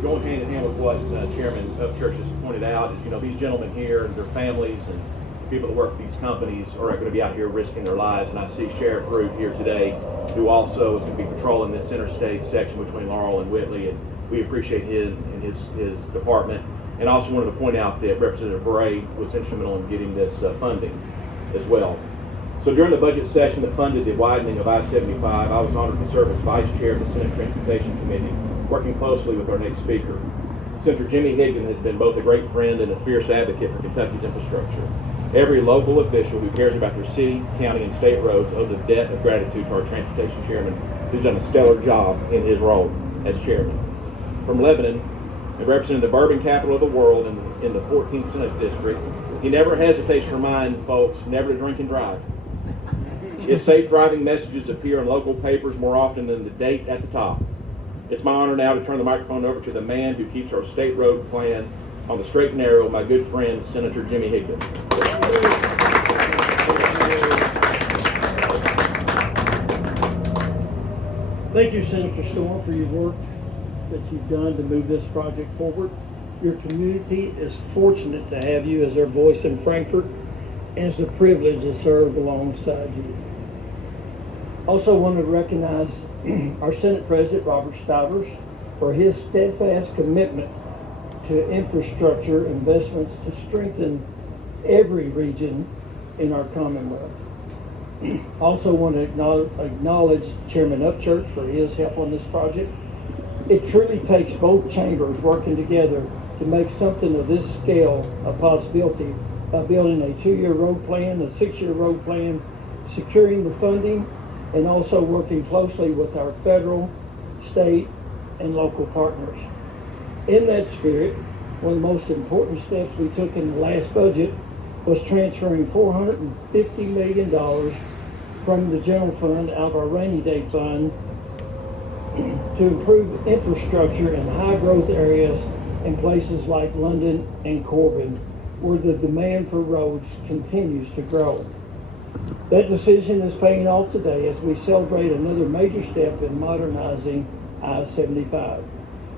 going hand in hand with what Chairman Upchurch has pointed out is, these gentlemen here and their families and people that work for these companies are going to be out here risking their lives. And I see Sheriff Root here today, who also is going to be patrolling this interstate section between Laurel and Whitley, and we appreciate him and his department. And I also wanted to point out that Representative Bray was instrumental in getting this funding as well. So during the budget session that funded the widening of I-75, I was honored to serve as Vice Chair of the Senate Transportation Committee, working closely with our next speaker. Senator Jimmy Higdon has been both a great friend and a fierce advocate for Kentucky's infrastructure. Every local official who cares about their city, county, and state roads owes a debt of gratitude to our transportation chairman, who's done a stellar job in his role as chairman. From Lebanon, and representing the bourbon capital of the world in the 14th Senate District, he never hesitates to remind folks never to drink and drive. His safe driving messages appear in local papers more often than the date at the top. It's my honor now to turn the microphone over to the man who keeps our state road plan on the straight and narrow, my good friend, Senator Jimmy Higdon. Thank you, Senator Storm, for your work that you've done to move this project forward. Your community is fortunate to have you as their voice in Frankfort, and it's a privilege to serve alongside you. Also want to recognize our Senate President, Robert Stivers, for his steadfast commitment to infrastructure investments to strengthen every region in our Commonwealth. Also want to acknowledge Chairman Upchurch for his help on this project. It truly takes both chambers working together to make something of this scale a possibility by building a 2-year road plan, a 6-year road plan, securing the funding, and also working closely with our federal, state, and local partners. In that spirit, one of the most important steps we took in the last budget was transferring $450 million from the general fund out of our rainy day fund to improve infrastructure in high growth areas in places like London and Corbin, where the demand for roads continues to grow. That decision is paying off today as we celebrate another major step in modernizing I-75.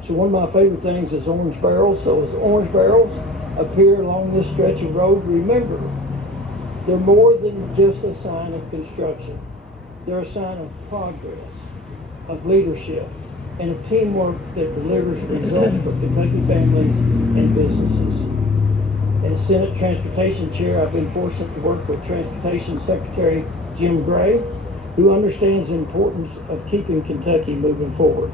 So one of my favorite things is orange barrels. So as orange barrels appear along this stretch of road, remember, they're more than just a sign of construction. They're a sign of progress, of leadership, and of teamwork that delivers results for Kentucky families and businesses. As Senate Transportation Chair, I've been fortunate to work with Transportation Secretary Jim Gray, who understands the importance of keeping Kentucky moving forward.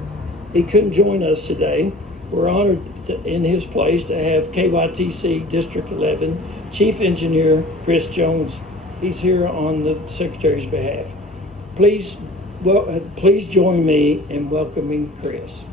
He couldn't join us today. We're honored in his place to have KYTC District 11 Chief Engineer Chris Jones. He's here on the Secretary's behalf. Please join me in welcoming Chris.